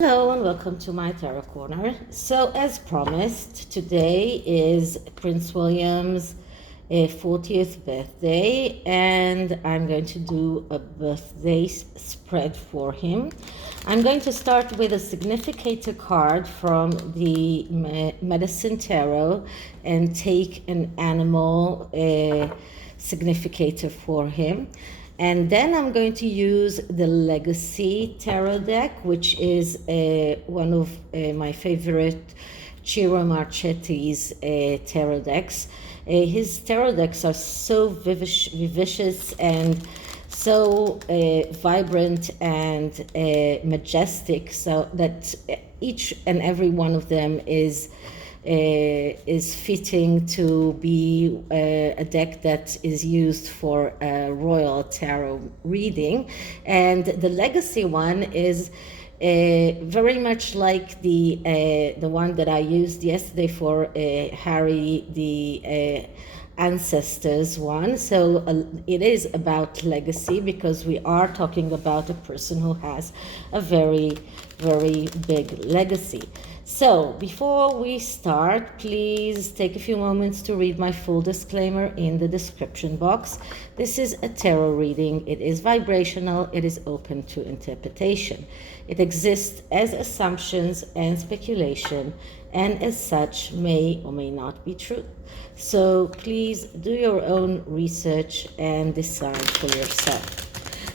Hello and welcome to my Tarot Corner. So as promised, today is Prince William's 40th birthday, and I'm going to do a birthday spread for him. I'm going to start with a significator card from the Medicine Tarot and take an animal significator for him. And then I'm going to use the Legacy Tarot deck, which is one of my favorite Ciro Marchetti's tarot decks. His tarot decks are so vivacious and so vibrant and majestic, so that each and every one of them is fitting to be a deck that is used for a royal tarot reading. And the legacy one is very much like the one that I used yesterday for Harry the ancestors one. So it is about legacy, because we are talking about a person who has a very, very big legacy. So before we start, please take a few moments to read my full disclaimer in the description box. This is a tarot reading. It is vibrational. It is open to interpretation. It exists as assumptions and speculation, and as such may or may not be true. So please do your own research and decide for yourself.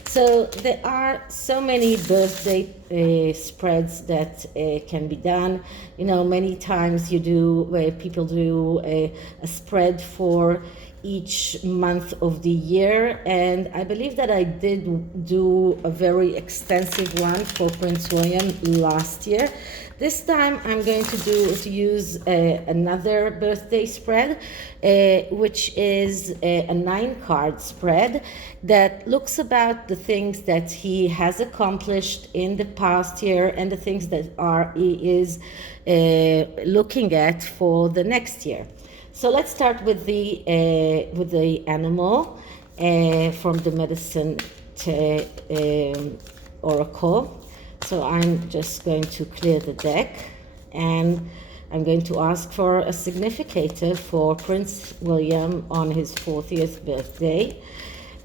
So there are so many birthday spreads that can be done. You know, many times people do a spread for each month of the year, and I believe that I did do a very extensive one for Prince William last year. This time I'm going to use another birthday spread, which is a 9-card spread that looks about the things that he has accomplished in the past year and the things that he is looking at for the next year. So let's start with the animal from the Medicine Oracle. So I'm just going to clear the deck, and I'm going to ask for a significator for Prince William on his 40th birthday.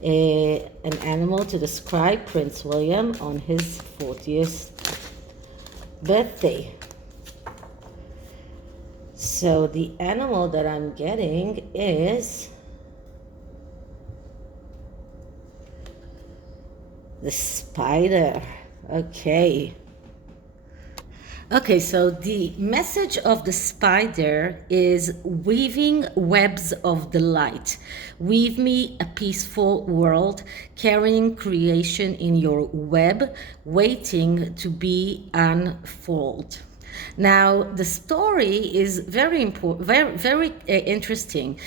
An animal to describe Prince William on his 40th birthday. So the animal that I'm getting is the spider. Okay, so the message of the spider is weaving webs of delight. Weave me a peaceful world, carrying creation in your web, waiting to be unfolded. Now, the story is very important, very interesting.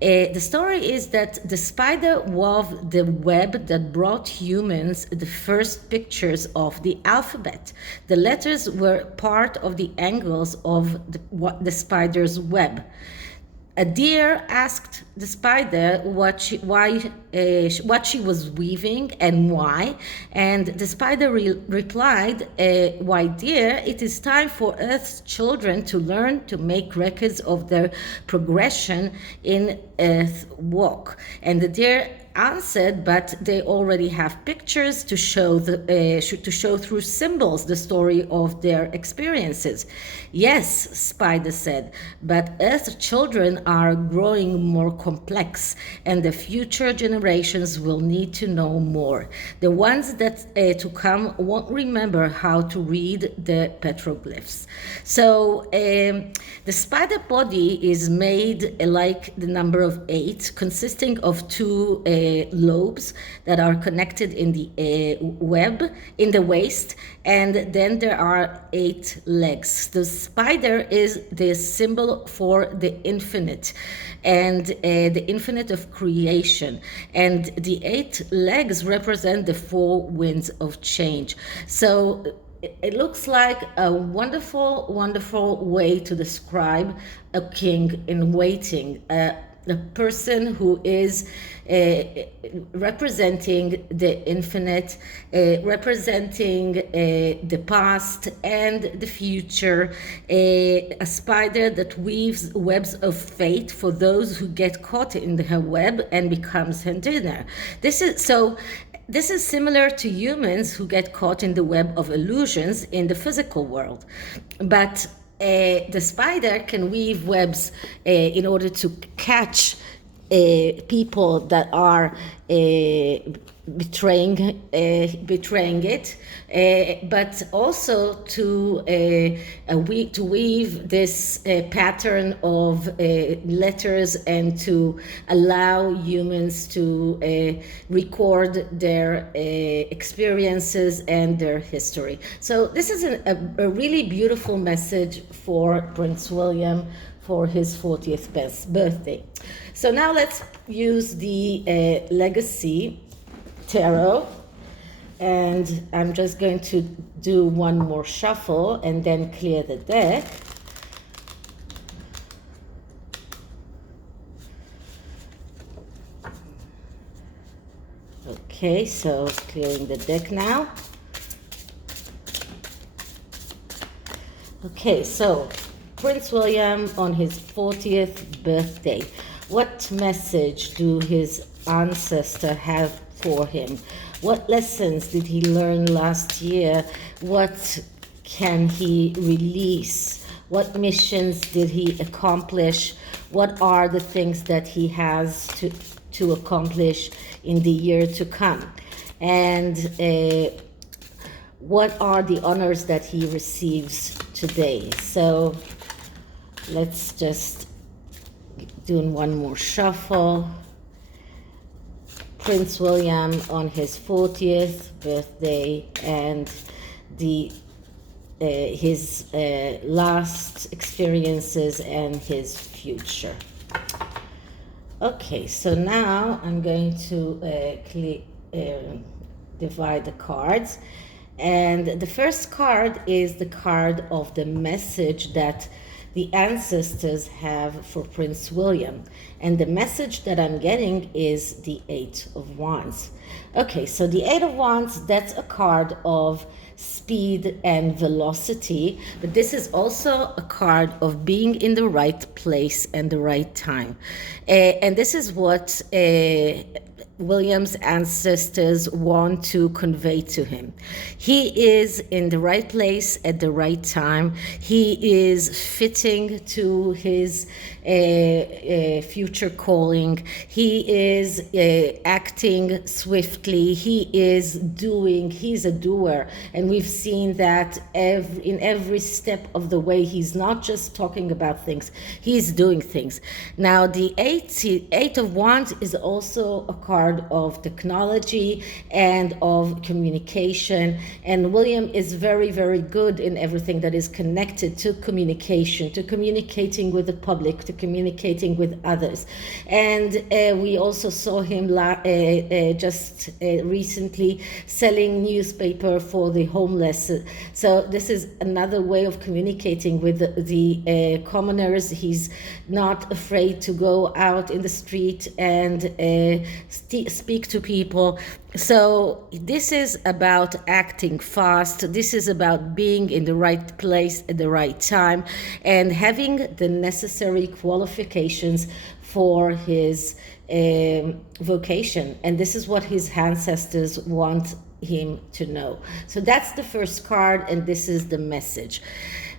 The story is that the spider wove the web that brought humans the first pictures of the alphabet. The letters were part of the angles of the spider's web. A deer asked the spider what she was weaving and why, and the spider replied, "Why, dear, it is time for Earth's children to learn to make records of their progression in Earth walk." And the deer answered, "But they already have pictures to show through symbols the story of their experiences." "Yes," Spider said, "but Earth children are growing more complex, and the future generations will need to know more. The ones that to come won't remember how to read the petroglyphs." So the spider body is made like the number of 8, consisting of 2 lobes that are connected in the web, in the waist, and then there are 8 legs. The spider is the symbol for the infinite, and the infinite of creation, and the 8 legs represent the 4 winds of change. So it looks like a wonderful, wonderful way to describe a king in waiting, a person who is representing the infinite, representing the past and the future, a spider that weaves webs of fate for those who get caught in her web and becomes her dinner. This is similar to humans who get caught in the web of illusions in the physical world. But the spider can weave webs in order to catch people that are betraying it, but also to weave this pattern of letters and to allow humans to record their experiences and their history. So this is a really beautiful message for Prince William for his 40th birthday. So now let's use the Legacy Tarot, and I'm just going to do one more shuffle and then clear the deck. Okay, so clearing the deck now. Okay, so Prince William on his 40th birthday. What message do his ancestors have for him? What lessons did he learn last year? What can he release? What missions did he accomplish? What are the things that he has to accomplish in the year to come? And what are the honors that he receives today? So let's just do one more shuffle. Prince William on his 40th birthday and his last experiences and his future. Okay, so now I'm going to divide the cards. And the first card is the card of the message that the ancestors have for Prince William. And the message that I'm getting is the Eight of Wands. Okay, so the Eight of Wands, that's a card of speed and velocity, but this is also a card of being in the right place and the right time. And this is what William's ancestors want to convey to him. He is in the right place at the right time. He is fitting to his future calling. He is acting swiftly. He's a doer. And we've seen that in every step of the way. He's not just talking about things, he's doing things. Now, the Eight of Wands is also a card of technology and of communication. And William is very, very good in everything that is connected to communication, to communicating with the public, to communicating with others. And we also saw him just recently selling newspaper for the homeless. So this is another way of communicating with the commoners. He's not afraid to go out in the street and speak to people. So this is about acting fast. This is about being in the right place at the right time and having the necessary qualifications for his vocation. And this is what his ancestors want him to know. So that's the first card, and this is the message.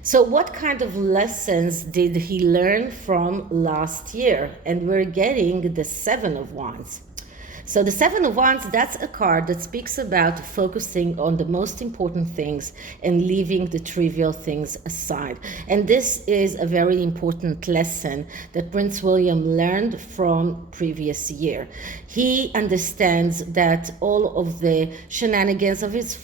So what kind of lessons did he learn from last year? And we're getting the Seven of Wands. So the Seven of Wands, that's a card that speaks about focusing on the most important things and leaving the trivial things aside. And this is a very important lesson that Prince William learned from previous year. He understands that all of the shenanigans of his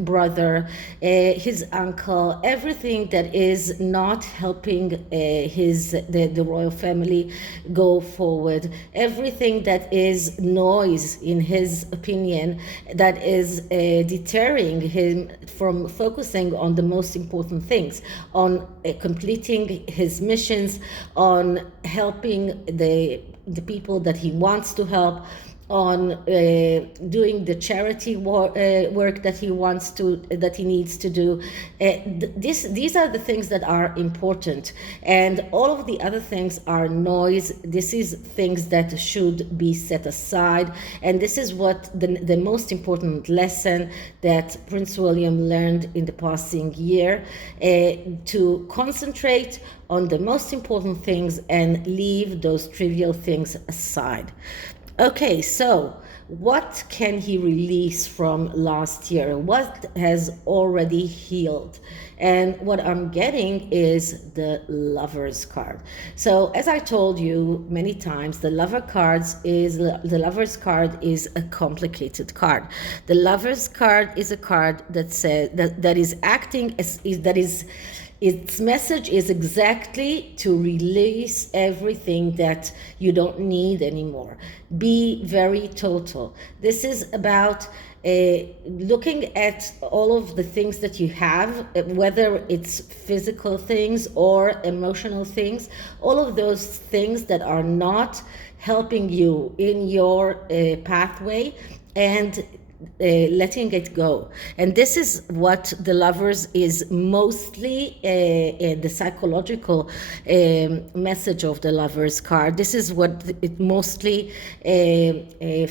brother, his uncle, everything that is not helping the royal family go forward, everything that that is noise, in his opinion, that is deterring him from focusing on the most important things, on completing his missions, on helping the people that he wants to help, on doing the charity work that he needs to do. These are the things that are important, and all of the other things are noise. This is things that should be set aside, and this is what the most important lesson that Prince William learned in the passing year, to concentrate on the most important things and leave those trivial things aside. Okay, so what can he release from last year? What has already healed? And what I'm getting is the Lover's card. So as I told you many times, the Lover's card is a complicated card. The Lover's card is a card that says that is acting as its message is exactly to release everything that you don't need anymore. Be very total. This is about looking at all of the things that you have, whether it's physical things or emotional things, all of those things that are not helping you in your pathway, and letting it go. And this is what the Lovers is mostly the psychological message of the Lovers card. This is what it mostly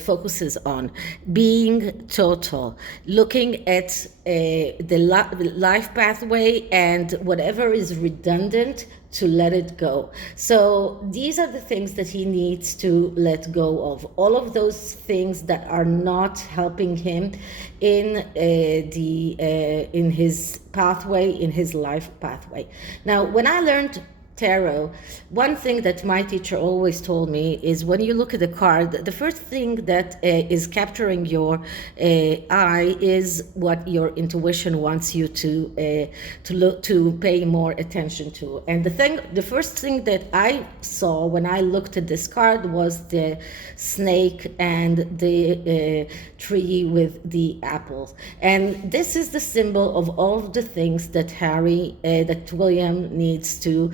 focuses on: being total, looking at the life pathway, and whatever is redundant, to let it go. So these are the things that he needs to let go of. All of those things that are not helping him in in his pathway, in his life pathway. Now, when I learned tarot, one thing that my teacher always told me is, when you look at the card, the first thing that is capturing your eye is what your intuition wants you to look, to pay more attention to. And the first thing that I saw when I looked at this card was the snake and the tree with the apples. And this is the symbol of all of the things that that William needs to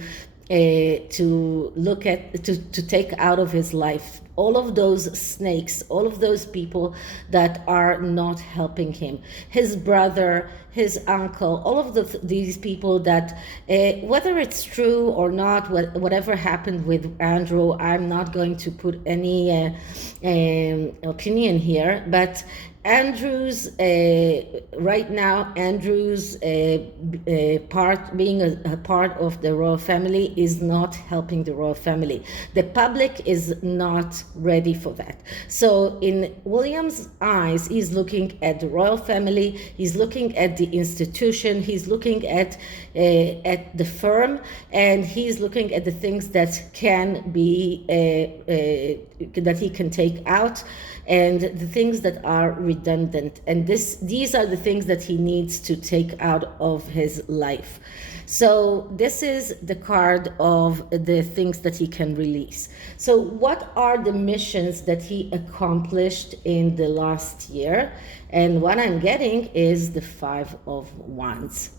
look at, to take out of his life. All of those snakes, all of those people that are not helping him, his brother, his uncle, all of these people that, whether it's true or not, whatever happened with Andrew, I'm not going to put any opinion here, but Andrew's right now, Andrew's part, being a part of the royal family, is not helping the royal family. The public is not ready for that. So in William's eyes, he's looking at the royal family, he's looking at the institution, he's looking at the firm, and he's looking at the things that can be that he can take out, and the things that are redundant. And these are the things that he needs to take out of his life. So this is the card of the things that he can release. So what are the missions that he accomplished in the last year? And what I'm getting is the Five of Wands.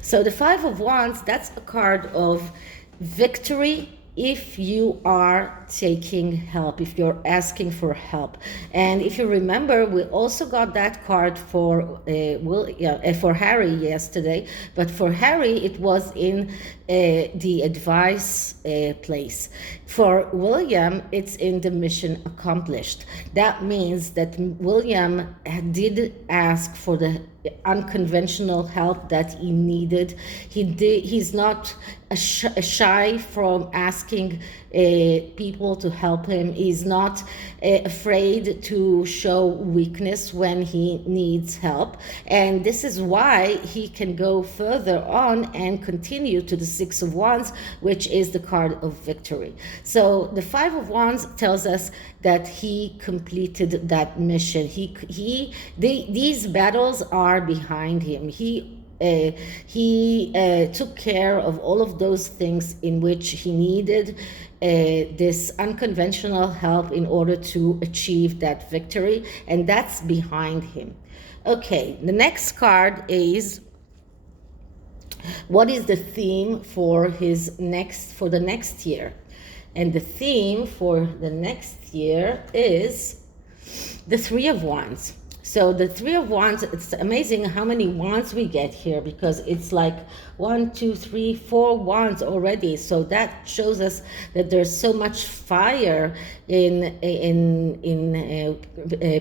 So the Five of Wands, that's a card of victory if you are taking help, if you're asking for help. And if you remember, we also got that card for Harry yesterday, but for Harry it was in the advice place. For William, it's in the mission accomplished. That means that William did ask for the unconventional help that he needed. He's not shy from asking people to help him. He's not afraid to show weakness when he needs help. And this is why he can go further on and continue to the Six of Wands, which is the card of victory. So the Five of Wands tells us that he completed that mission. These battles are behind him. He He took care of all of those things in which he needed this unconventional help in order to achieve that victory, and that's behind him. Okay, the next card is, what is the theme for the next year? And the theme for the next year is the Three of Wands. So the Three of Wands, it's amazing how many wands we get here, because it's like 1, 2, 3, 4 wands already. So that shows us that there's so much fire in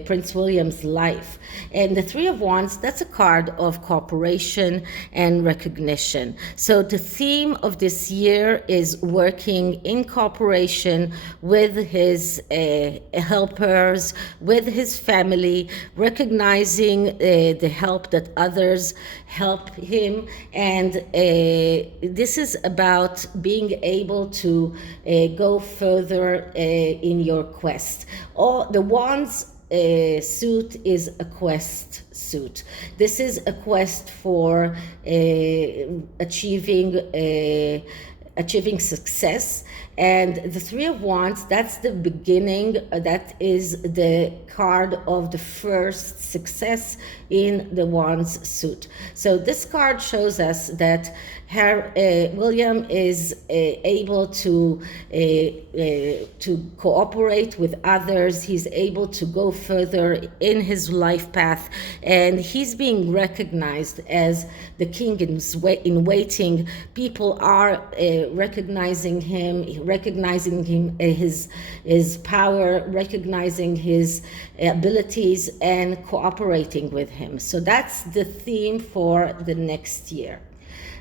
Prince William's life. And the Three of Wands, that's a card of cooperation and recognition. So the theme of this year is working in cooperation with his helpers, with his family, recognizing the help that others help him. And this is about being able to go further in your quest. Or the Wands suit is a quest suit. This is a quest for achieving success. And the Three of Wands, that's the beginning, that is the card of the first success in the Wands suit. So this card shows us that William is able to cooperate with others. He's able to go further in his life path, and he's being recognized as the king in waiting. People are recognizing him, his power, recognizing his abilities, and cooperating with him. So that's the theme for the next year.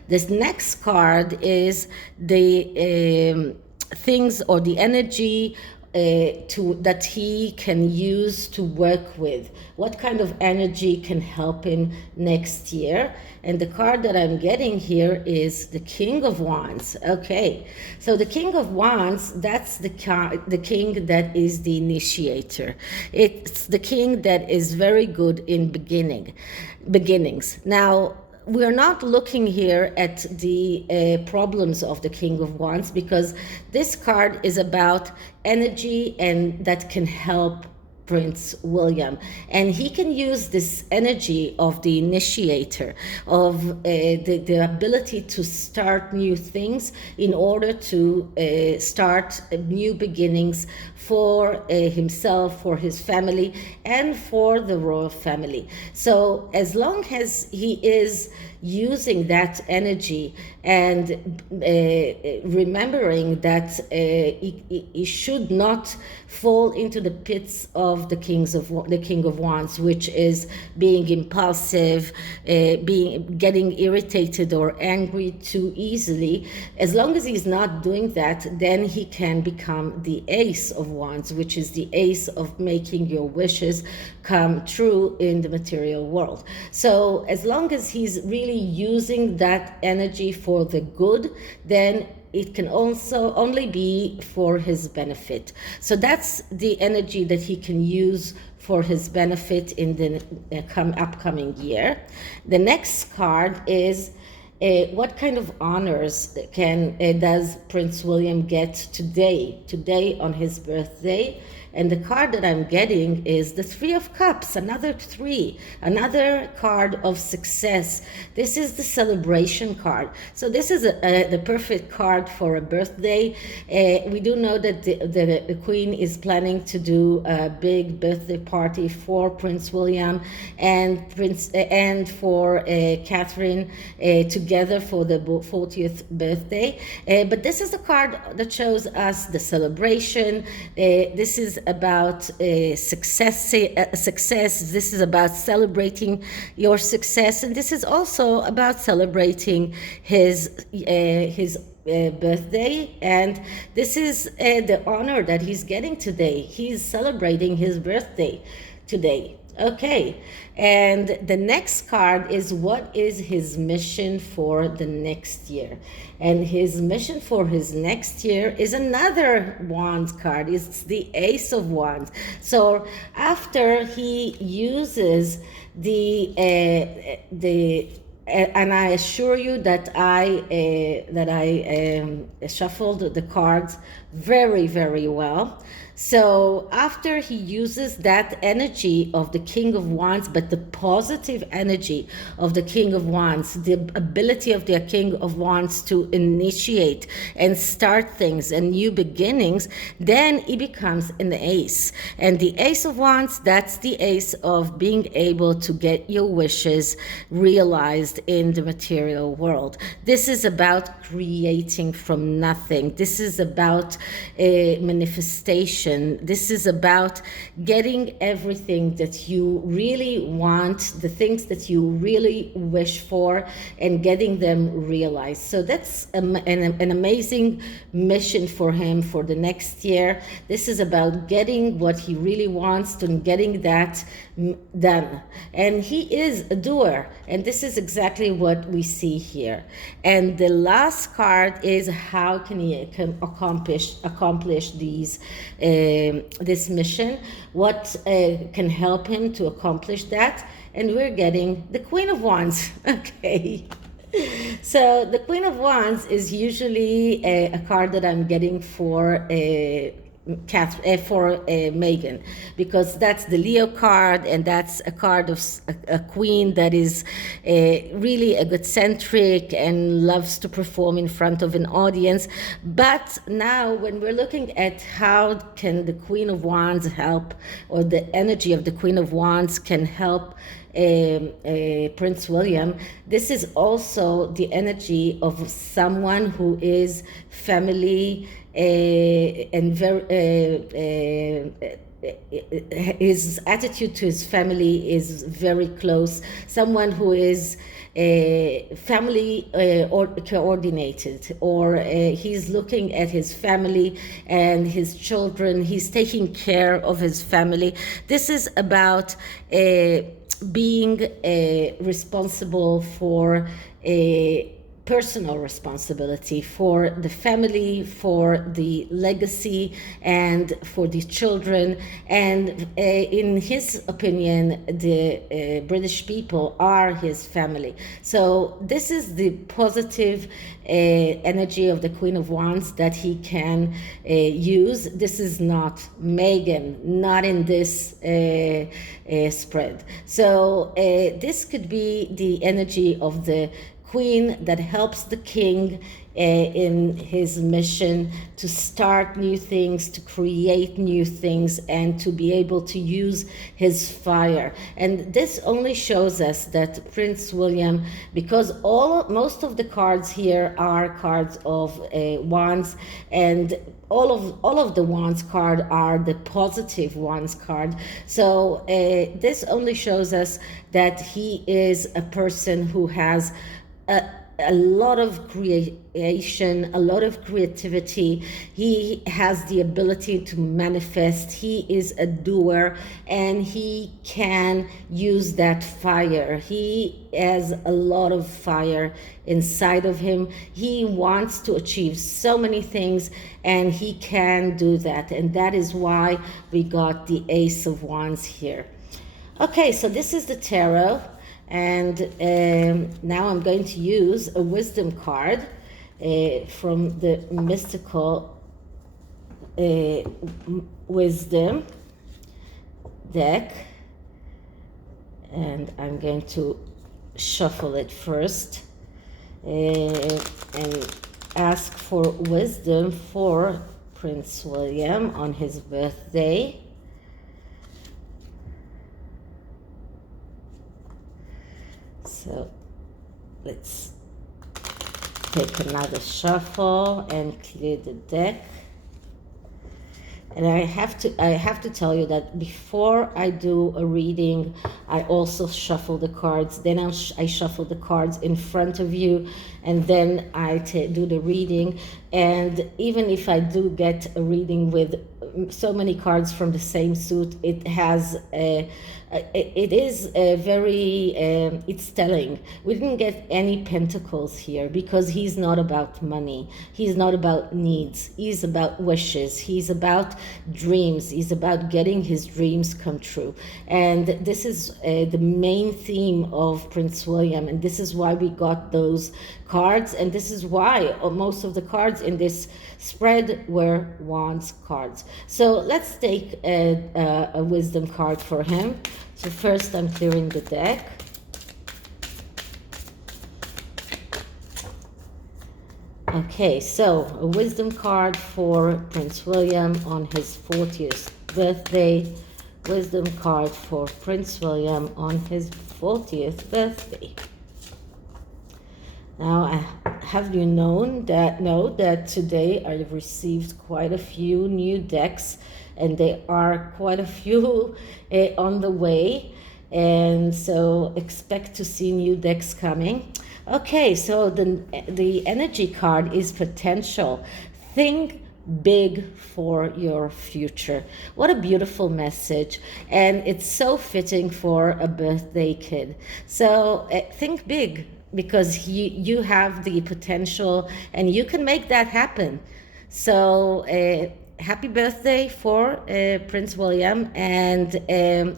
This next card is the things or the energy that he can use to work with. What kind of energy can help him next year? And the card that I'm getting here is the King of Wands. Okay, so the King of Wands, that's the king that is the initiator. It's the king that is very good in beginnings. Now, we're not looking here at the problems of the King of Wands, because this card is about energy and that can help Prince William, and he can use this energy of the initiator, of the ability to start new things in order to start new beginnings for himself, for his family, and for the royal family. So as long as he is using that energy and remembering that he should not fall into the pits of the King of Wands, which is being impulsive, getting irritated or angry too easily. As long as he's not doing that, then he can become the Ace of Wands, which is the ace of making your wishes come true in the material world. So as long as he's really using that energy for the good, then it can also only be for his benefit. So that's the energy that he can use for his benefit in the upcoming year. The next card is what kind of honors does Prince William get today on his birthday? And the card that I'm getting is the Three of Cups, another card of success. This is the celebration card. So this is the perfect card for a birthday. We do know that the Queen is planning to do a big birthday party for Prince William and for Catherine together for the 40th birthday. But this is the card that shows us the celebration. This is about success. This is about celebrating your success, and this is also about celebrating his birthday, and this is the honor that he's getting today. He's celebrating his birthday today. Okay, and the next card is, what is his mission for the next year? And his mission for his next year is another Wands card. It's the Ace of Wands. So after he uses the and I assure you that I shuffled the cards very, very well. So after he uses that energy of the King of Wands, but the positive energy of the King of Wands, the ability of the King of Wands to initiate and start things and new beginnings, then he becomes an ace. And the Ace of Wands, that's the ace of being able to get your wishes realized in the material world. This is about creating from nothing. This is about manifestation. This is about getting everything that you really want, the things that you really wish for, and getting them realized. So that's an amazing mission for him for the next year. This is about getting what he really wants and getting that done. And he is a doer, and this is exactly what we see here. And the last card is how can he accomplish these this mission, what can help him to accomplish that. And we're getting the Queen of Wands. Okay, so the Queen of Wands is usually a card that I'm getting for Meghan, because that's the Leo card, and that's a card of a queen that is really egocentric and loves to perform in front of an audience. But now when we're looking at how can the Queen of Wands help, or the energy of the Queen of Wands can help Prince William, this is also the energy of someone who is family and very his attitude to his family is very close. Someone who is family or coordinated, or he's looking at his family and his children. He's taking care of his family. This is about being responsible for personal responsibility for the family, for the legacy, and for the children. And in his opinion, the British people are his family. So this is the positive energy of the Queen of Wands that he can use. This is not Meghan, not in this spread. So this could be the energy of the Queen that helps the king in his mission to start new things, to create new things, and to be able to use his fire. And this only shows us that Prince William, because most of the cards here are cards of wands, and all of the wands card are the positive wands card. So this only shows us that he is a person who has a lot of creation, a lot of creativity. He has the ability to manifest. He is a doer, and he can use that fire. He has a lot of fire inside of him. He wants to achieve so many things, and he can do that. And that is why we got the Ace of Wands here. Okay, so this is the tarot. And now I'm going to use a wisdom card from the mystical wisdom deck, and I'm going to shuffle it first and ask for wisdom for Prince William on his birthday. So let's take another shuffle and clear the deck. And I have to tell you that before I do a reading, I also shuffle the cards. Then I shuffle the cards in front of you, and then I do the reading. And even if I do get a reading with so many cards from the same suit. It has it is a very it's telling. We didn't get any pentacles here because he's not about money, he's not about needs, he's about wishes, he's about dreams, he's about getting his dreams come true. And this is the main theme of Prince William, and this is why we got those cards, and this is why most of the cards in this spread were Wands cards. So let's take a wisdom card for him. So first I'm clearing the deck. Okay, so a wisdom card for Prince William on his 40th birthday. Wisdom card for Prince William on his 40th birthday. Now, have you know that today I've received quite a few new decks, and there are quite a few on the way, and so expect to see new decks coming. Okay, so the energy card is potential. Think big for your future. What a beautiful message, and it's so fitting for a birthday kid. So think big, because you have the potential and you can make that happen. So happy birthday for Prince William, and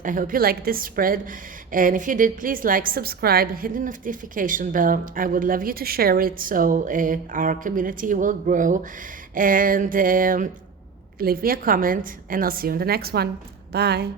I hope you like this spread. And if you did, please like, subscribe, hit the notification bell. I would love you to share it so our community will grow. And leave me a comment, and I'll see you in the next one. Bye.